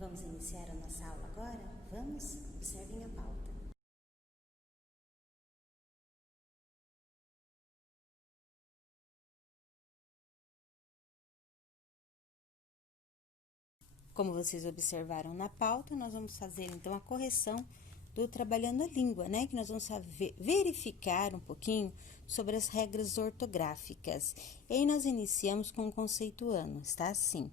Vamos iniciar a nossa aula agora? Vamos? Observem a pauta. Como vocês observaram na pauta, nós vamos fazer então a correção do Trabalhando a Língua, né? Que nós vamos verificar um pouquinho sobre as regras ortográficas. E aí nós iniciamos com o conceituando, está assim.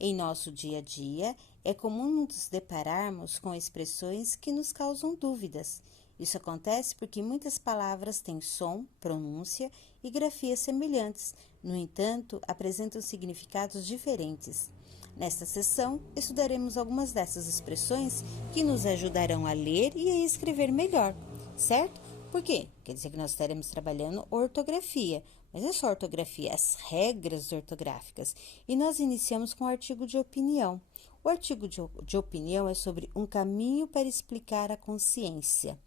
Em nosso dia a dia, é comum nos depararmos com expressões que nos causam dúvidas. Isso acontece porque muitas palavras têm som, pronúncia e grafia semelhantes, no entanto, apresentam significados diferentes. Nesta sessão, estudaremos algumas dessas expressões que nos ajudarão a ler e a escrever melhor, certo? Por quê? Quer dizer que nós estaremos trabalhando ortografia, mas não é só ortografia, as regras ortográficas. E nós iniciamos com o artigo de opinião. O artigo de opinião é sobre um caminho para explicar a consciência.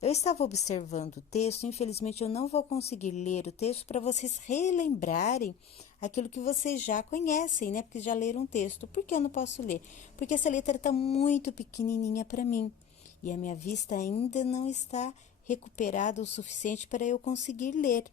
Eu estava observando o texto, infelizmente eu não vou conseguir ler o texto para vocês relembrarem aquilo que vocês já conhecem, né? Porque já leram um texto. Por que eu não posso ler? Porque essa letra está muito pequenininha para mim e a minha vista ainda não está recuperada o suficiente para eu conseguir ler,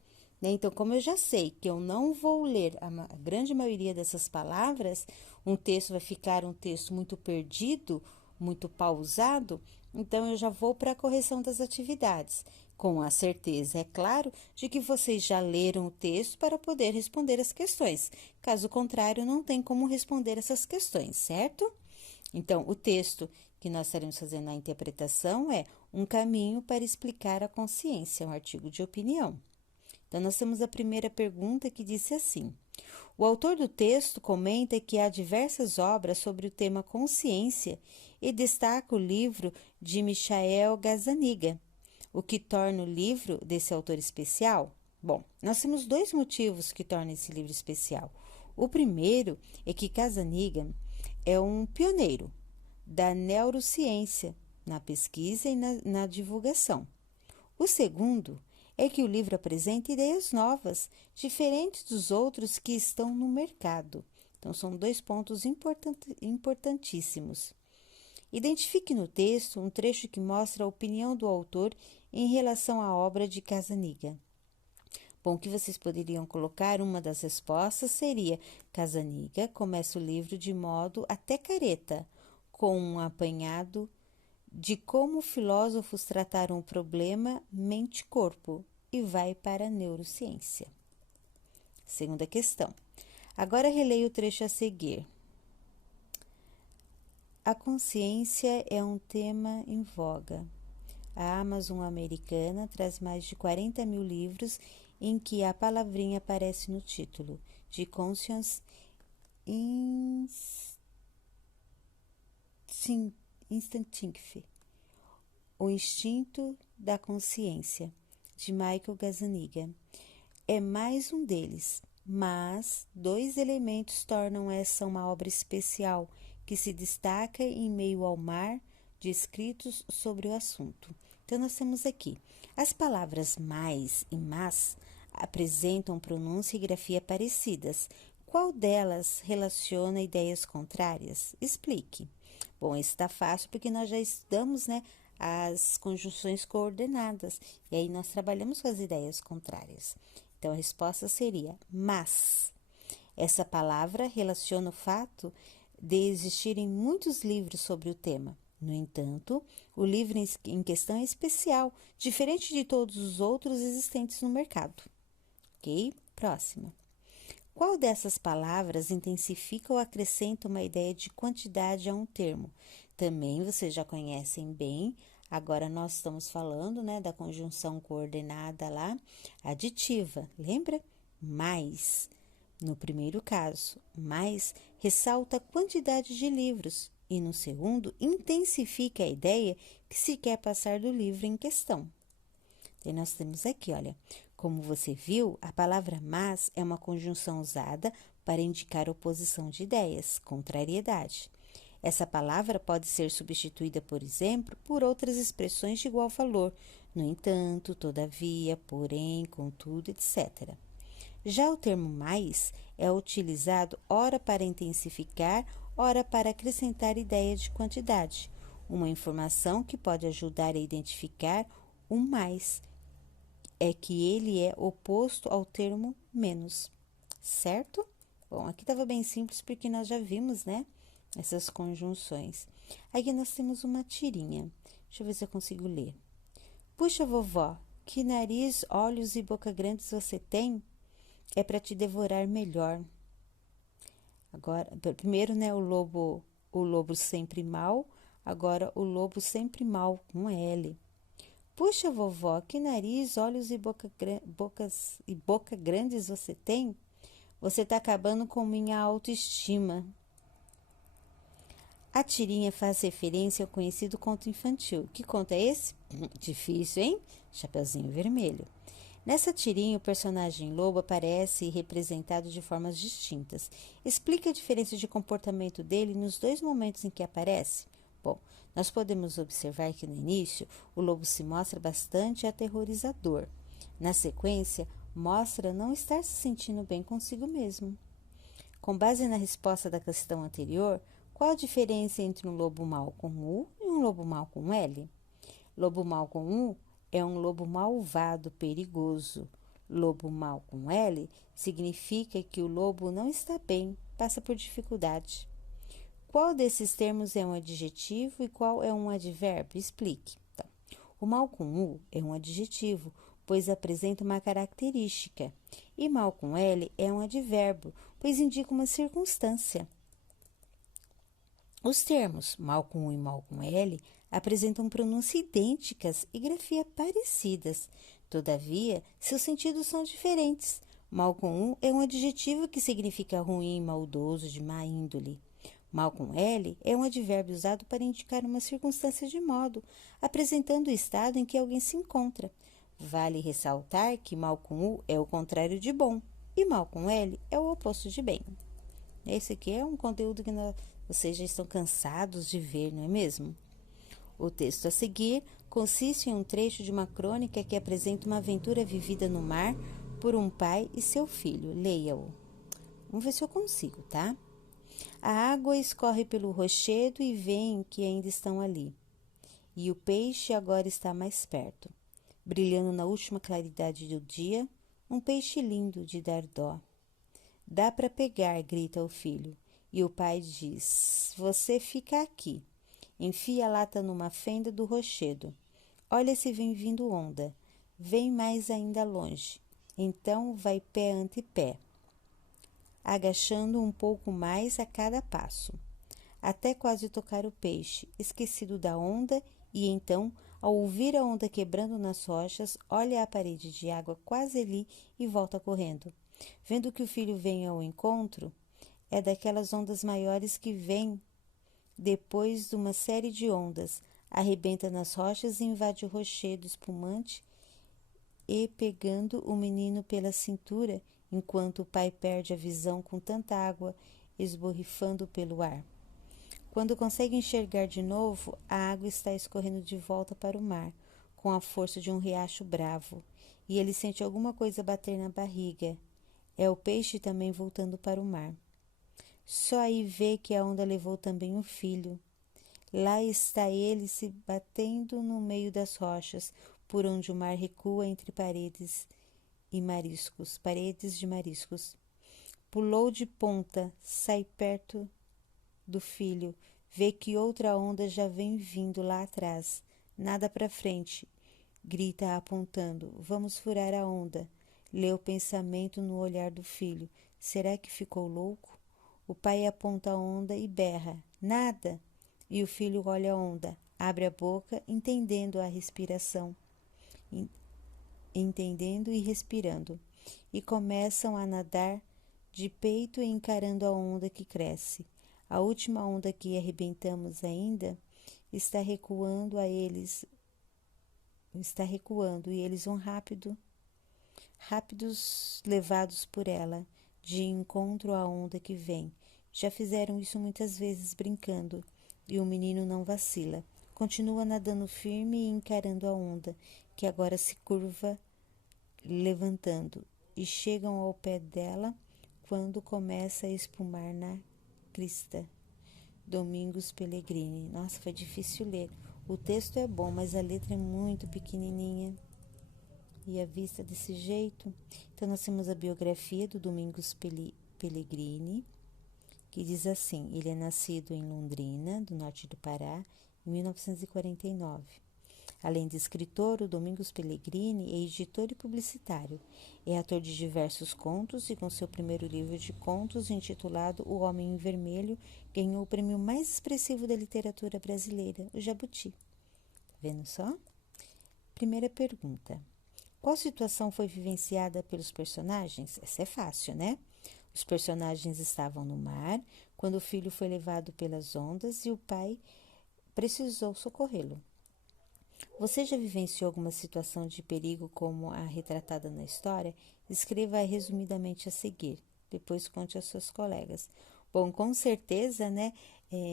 né? Então, como eu já sei que eu não vou ler a grande maioria dessas palavras, um texto vai ficar um texto muito perdido, muito pausado, então eu já vou para a correção das atividades, com a certeza, é claro, de que vocês já leram o texto para poder responder as questões. Caso contrário, não tem como responder essas questões, certo? Então, o texto que nós estaremos fazendo a interpretação é um caminho para explicar a consciência, um artigo de opinião. Então, nós temos a primeira pergunta que disse assim: o autor do texto comenta que há diversas obras sobre o tema consciência e destaca o livro de Michael Gazzaniga. O que torna o livro desse autor especial? Bom, nós temos dois motivos que tornam esse livro especial. O primeiro é que Gazzaniga é um pioneiro da neurociência na pesquisa e na divulgação. O segundo é que o livro apresenta ideias novas, diferentes dos outros que estão no mercado. Então, são dois pontos importantíssimos. Identifique no texto um trecho que mostra a opinião do autor em relação à obra de Gazzaniga. Bom, o que vocês poderiam colocar, uma das respostas seria: Gazzaniga começa o livro de modo até careta, com um apanhado de como filósofos trataram o problema mente-corpo e vai para a neurociência. Segunda questão. Agora releia o trecho a seguir. A consciência é um tema em voga. A Amazon americana traz mais de 40 mil livros em que a palavrinha aparece no título, de Conscience Instinctive, O Instinto da Consciência, de Michael Gazzaniga. É mais um deles, mas dois elementos tornam essa uma obra especial, que se destaca em meio ao mar de escritos sobre o assunto. Então, nós temos aqui, as palavras mais e mas apresentam pronúncia e grafia parecidas. Qual delas relaciona ideias contrárias? Explique. Bom, esse está fácil porque nós já estudamos, né, as conjunções coordenadas, e aí nós trabalhamos com as ideias contrárias. Então, a resposta seria mas. Essa palavra relaciona o fato de existirem muitos livros sobre o tema. No entanto, o livro em questão é especial, diferente de todos os outros existentes no mercado. Ok? Próxima. Qual dessas palavras intensifica ou acrescenta uma ideia de quantidade a um termo? Também vocês já conhecem bem. Agora nós estamos falando, né, da conjunção coordenada lá, aditiva. Lembra? Mais. No primeiro caso, mais ressalta a quantidade de livros e no segundo intensifica a ideia que se quer passar do livro em questão. E nós temos aqui, olha, como você viu, a palavra mas é uma conjunção usada para indicar oposição de ideias, contrariedade. Essa palavra pode ser substituída, por exemplo, por outras expressões de igual valor, no entanto, todavia, porém, contudo, etc. Já o termo mais é utilizado ora para intensificar, ora para acrescentar ideia de quantidade, uma informação que pode ajudar a identificar o mais, é que ele é oposto ao termo menos, certo? Bom, aqui estava bem simples porque nós já vimos, né, essas conjunções. Aqui nós temos uma tirinha. Deixa eu ver se eu consigo ler. Puxa, vovó, que nariz, olhos e boca grandes você tem? É para te devorar melhor. Agora, primeiro, né, o lobo sempre mal, agora o lobo sempre mal, com L. Puxa, vovó, que nariz, olhos e boca grandes você tem? Você tá acabando com minha autoestima. A tirinha faz referência ao conhecido conto infantil. Que conto é esse? Difícil, hein? Chapeuzinho Vermelho. Nessa tirinha, o personagem lobo aparece representado de formas distintas. Explique a diferença de comportamento dele nos dois momentos em que aparece. Bom, nós podemos observar que no início o lobo se mostra bastante aterrorizador. Na sequência, mostra não estar se sentindo bem consigo mesmo. Com base na resposta da questão anterior, qual a diferença entre um lobo mau com U e um lobo mau com L? Lobo mau com U é um lobo malvado, perigoso. Lobo mau com L significa que o lobo não está bem, passa por dificuldade. Qual desses termos é um adjetivo e qual é um advérbio? Explique. Então, o mal com U é um adjetivo, pois apresenta uma característica. E mal com L é um advérbio, pois indica uma circunstância. Os termos mal com U e mal com L apresentam pronúncia idênticas e grafia parecidas. Todavia, seus sentidos são diferentes. Mal com U é um adjetivo que significa ruim, maldoso, de má índole. Mal com L é um advérbio usado para indicar uma circunstância de modo, apresentando o estado em que alguém se encontra. Vale ressaltar que mal com U é o contrário de bom e mal com L é o oposto de bem. Esse aqui é um conteúdo que vocês já estão cansados de ver, não é mesmo? O texto a seguir consiste em um trecho de uma crônica que apresenta uma aventura vivida no mar por um pai e seu filho. Leia-o. Vamos ver se eu consigo, tá? A água escorre pelo rochedo e veem que ainda estão ali. E o peixe agora está mais perto, brilhando na última claridade do dia, um peixe lindo de dar dó. Dá para pegar, grita o filho, e o pai diz: Você fica aqui. Enfia a lata numa fenda do rochedo. Olha se vem vindo onda. Vem mais ainda longe. Então vai pé ante pé, agachando um pouco mais a cada passo, até quase tocar o peixe, esquecido da onda, e então, ao ouvir a onda quebrando nas rochas, olha a parede de água quase ali e volta correndo. Vendo que o filho vem ao encontro, é daquelas ondas maiores que vêm depois de uma série de ondas, arrebenta nas rochas e invade o rochedo espumante e, pegando o menino pela cintura, enquanto o pai perde a visão com tanta água esborrifando pelo ar. Quando consegue enxergar de novo, a água está escorrendo de volta para o mar, com a força de um riacho bravo, e ele sente alguma coisa bater na barriga. É o peixe também voltando para o mar. Só aí vê que a onda levou também o filho. Lá está ele se batendo no meio das rochas, por onde o mar recua entre paredes de mariscos. Pulou de ponta, sai perto do filho, vê que outra onda já vem vindo lá atrás. Nada para frente, grita apontando. Vamos furar a onda. Lê o pensamento no olhar do filho. Será que ficou louco? O pai aponta a onda e berra. Nada! E o filho olha a onda, abre a boca, entendendo a respiração. Entendendo e respirando. E começam a nadar de peito e encarando a onda que cresce. A última onda que arrebentamos ainda está recuando e eles vão rápidos levados por ela, de encontro à onda que vem. Já fizeram isso muitas vezes brincando, e o menino não vacila. Continua nadando firme e encarando a onda, que agora se curva, levantando, e chegam ao pé dela quando começa a espumar na crista. Domingos Pellegrini. Nossa, foi difícil ler. O texto é bom, mas a letra é muito pequenininha. E a vista desse jeito. Então, nós temos a biografia do Domingos Pellegrini, que diz assim: ele é nascido em Londrina, do norte do Pará, em 1949. Além de escritor, o Domingos Pellegrini é editor e publicitário. É autor de diversos contos e, com seu primeiro livro de contos, intitulado O Homem em Vermelho, ganhou o prêmio mais expressivo da literatura brasileira, o Jabuti. Tá vendo só? Primeira pergunta. Qual situação foi vivenciada pelos personagens? Essa é fácil, né? Os personagens estavam no mar quando o filho foi levado pelas ondas e o pai precisou socorrê-lo. Você já vivenciou alguma situação de perigo como a retratada na história? Escreva resumidamente a seguir. Depois conte aos seus colegas. Bom, com certeza, né?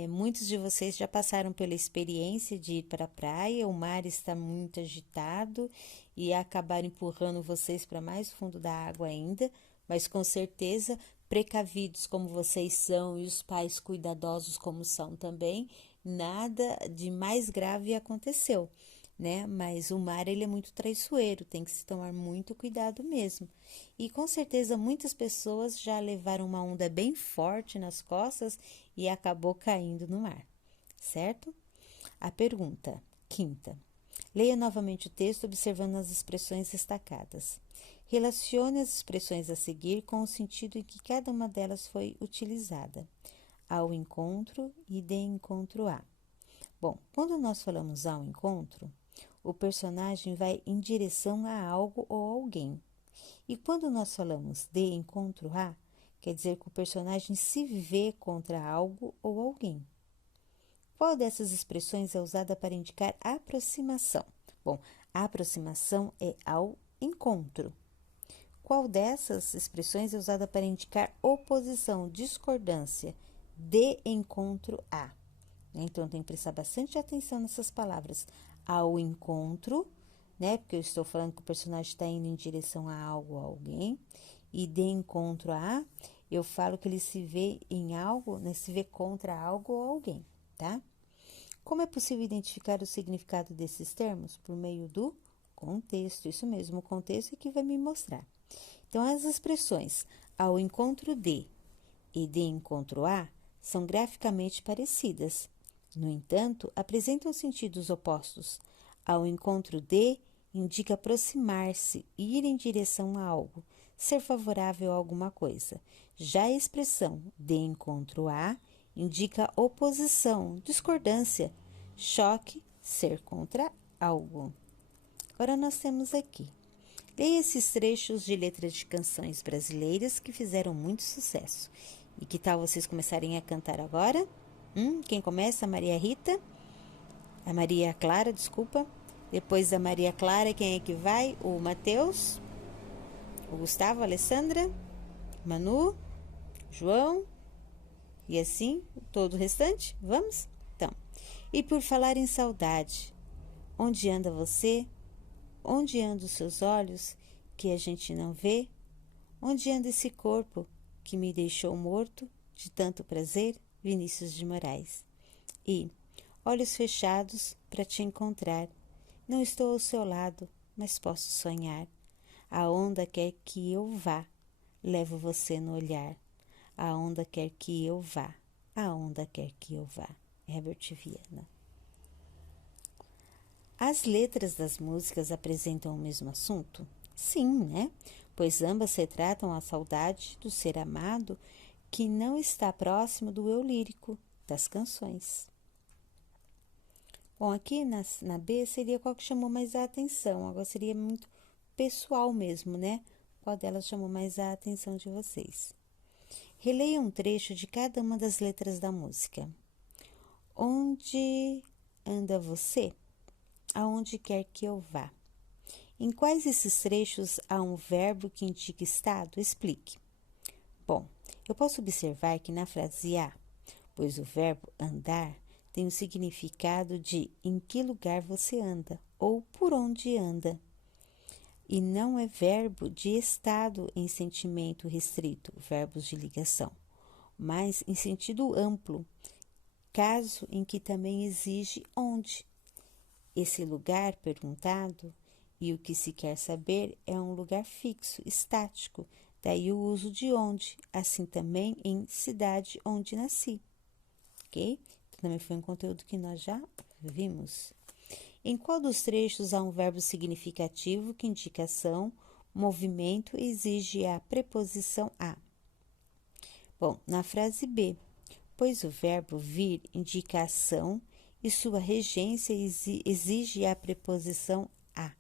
Muitos de vocês já passaram pela experiência de ir para a praia, o mar está muito agitado e acabar empurrando vocês para mais fundo da água ainda, mas com certeza, precavidos como vocês são e os pais cuidadosos como são também, nada de mais grave aconteceu, né? Mas o mar, ele é muito traiçoeiro, tem que se tomar muito cuidado mesmo. E com certeza muitas pessoas já levaram uma onda bem forte nas costas e acabou caindo no mar, certo? A pergunta, quinta. Leia novamente o texto observando as expressões destacadas. Relacione as expressões a seguir com o sentido em que cada uma delas foi utilizada. Ao encontro e de encontro a. Bom, quando nós falamos ao encontro, o personagem vai em direção a algo ou alguém. E quando nós falamos de encontro a, quer dizer que o personagem se vê contra algo ou alguém. Qual dessas expressões é usada para indicar aproximação? Bom, a aproximação é ao encontro. Qual dessas expressões é usada para indicar oposição, discordância, de encontro a? Então, tem que prestar bastante atenção nessas palavras. Ao encontro, né? Porque eu estou falando que o personagem está indo em direção a algo ou alguém. E de encontro a, eu falo que ele se vê em algo, né? Se vê contra algo ou alguém, tá? Como é possível identificar o significado desses termos? Por meio do contexto. Isso mesmo, o contexto é que vai me mostrar. Então, as expressões ao encontro de e de encontro a são graficamente parecidas. No entanto, apresentam sentidos opostos. Ao encontro de indica aproximar-se, ir em direção a algo, ser favorável a alguma coisa. Já a expressão de encontro a indica oposição, discordância, choque, ser contra algo. Agora nós temos aqui. Leia esses trechos de letras de canções brasileiras que fizeram muito sucesso. E que tal vocês começarem a cantar agora? Quem começa? A Maria Rita? A Maria Clara, desculpa. Depois da Maria Clara, quem é que vai? O Matheus? O Gustavo? A Alessandra? Manu? João? E assim, todo o restante? Vamos? Então. E por falar em saudade, onde anda você? Onde andam os seus olhos, que a gente não vê? Onde anda esse corpo, que me deixou morto, de tanto prazer? Vinícius de Moraes. E, olhos fechados para te encontrar, não estou ao seu lado, mas posso sonhar. A onda quer que eu vá, levo você no olhar. A onda quer que eu vá, a onda quer que eu vá. Herbert Viana. As letras das músicas apresentam o mesmo assunto? Sim, né? Pois ambas retratam a saudade do ser amado que não está próximo do eu lírico das canções. Bom, aqui na B seria qual que chamou mais a atenção. Agora seria muito pessoal mesmo, né? Qual delas chamou mais a atenção de vocês? Releia um trecho de cada uma das letras da música. Onde anda você? Aonde quer que eu vá. Em quais esses trechos há um verbo que indica estado? Explique. Bom, eu posso observar que na frase A, pois o verbo andar tem o significado de em que lugar você anda ou por onde anda. E não é verbo de estado em sentimento restrito, verbos de ligação, mas em sentido amplo, caso em que também exige onde. Esse lugar perguntado e o que se quer saber é um lugar fixo, estático, daí o uso de onde, assim também em cidade onde nasci, ok? Também foi um conteúdo que nós já vimos. Em qual dos trechos há um verbo significativo que indica ação, movimento e exige a preposição a? Bom, na frase B, pois o verbo vir indica ação e sua regência exige a preposição a,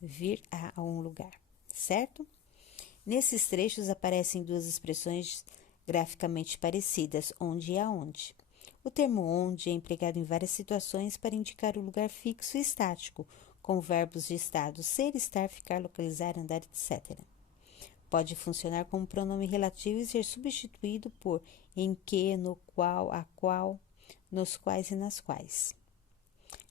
vir a um lugar, certo? Nesses trechos aparecem duas expressões graficamente parecidas, onde e aonde. O termo onde é empregado em várias situações para indicar o lugar fixo e estático, com verbos de estado ser, estar, ficar, localizar, andar, etc. Pode funcionar como pronome relativo e ser substituído por em que, no qual, a qual, nos quais e nas quais.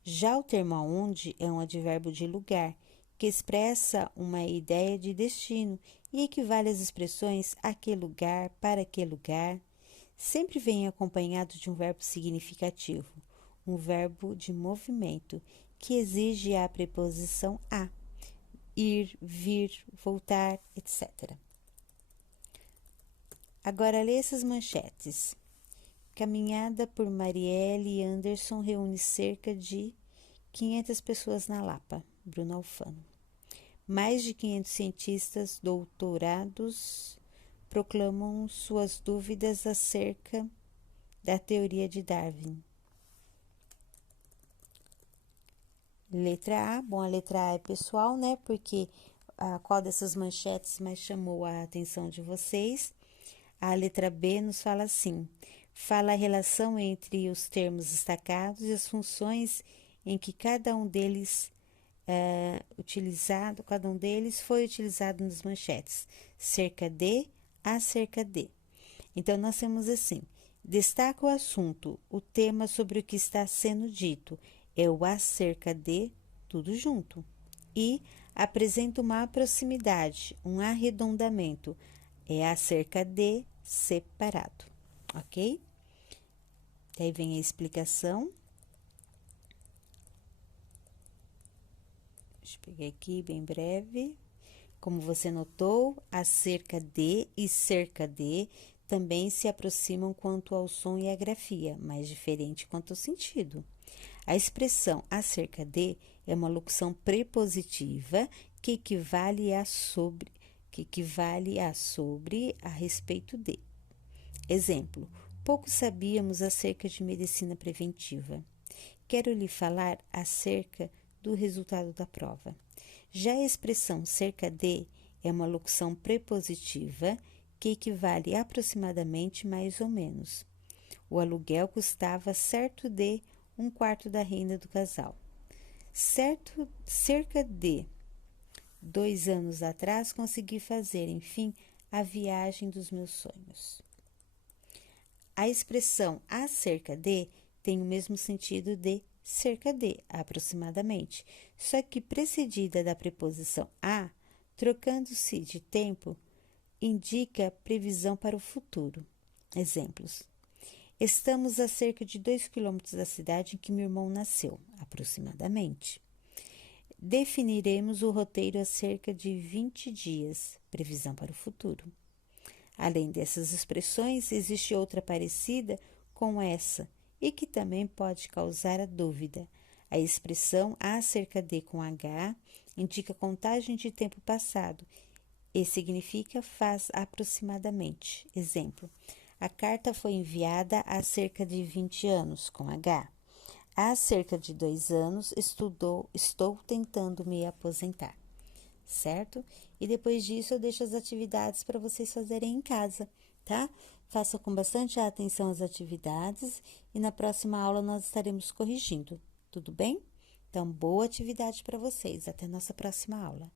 Já o termo aonde é um advérbio de lugar, que expressa uma ideia de destino e equivale às expressões a que lugar, para que lugar. Sempre vem acompanhado de um verbo significativo, um verbo de movimento, que exige a preposição a, ir, vir, voltar, etc. Agora lê essas manchetes. Caminhada por Marielle e Anderson reúne cerca de 500 pessoas na Lapa. Bruno Alfano. Mais de 500 cientistas doutorados proclamam suas dúvidas acerca da teoria de Darwin. Letra A. Bom, a letra A é pessoal, né? Porque qual dessas manchetes mais chamou a atenção de vocês? A letra B nos fala assim: fala a relação entre os termos destacados e as funções em que cada um deles foi utilizado nas manchetes, cerca de, acerca de. Então, nós temos assim, destaca o assunto, o tema sobre o que está sendo dito, é o acerca de, tudo junto. E apresenta uma proximidade, um arredondamento, é acerca de, separado, ok? Daí vem a explicação. Deixa eu pegar aqui bem breve. Como você notou, acerca de e cerca de também se aproximam quanto ao som e à grafia, mas diferente quanto ao sentido. A expressão acerca de é uma locução prepositiva que equivale a sobre, a respeito de. Exemplo: pouco sabíamos acerca de medicina preventiva. Quero lhe falar acerca do resultado da prova. Já a expressão cerca de é uma locução prepositiva que equivale aproximadamente mais ou menos. O aluguel custava certo de 1/4 da renda do casal. Cerca de 2 anos atrás consegui fazer, enfim, a viagem dos meus sonhos. A expressão acerca de tem o mesmo sentido de cerca de, aproximadamente, só que precedida da preposição a, trocando-se de tempo, indica previsão para o futuro. Exemplos: estamos a cerca de 2 quilômetros da cidade em que meu irmão nasceu, aproximadamente. Definiremos o roteiro a cerca de 20 dias, previsão para o futuro. Além dessas expressões, existe outra parecida com essa e que também pode causar a dúvida. A expressão acerca de com H indica contagem de tempo passado e significa faz aproximadamente. Exemplo: a carta foi enviada há cerca de 20 anos, com H. Há cerca de 2 anos estou tentando me aposentar, certo? E depois disso eu deixo as atividades para vocês fazerem em casa, tá? Faça com bastante atenção as atividades e na próxima aula nós estaremos corrigindo, tudo bem? Então, boa atividade para vocês. Até a nossa próxima aula.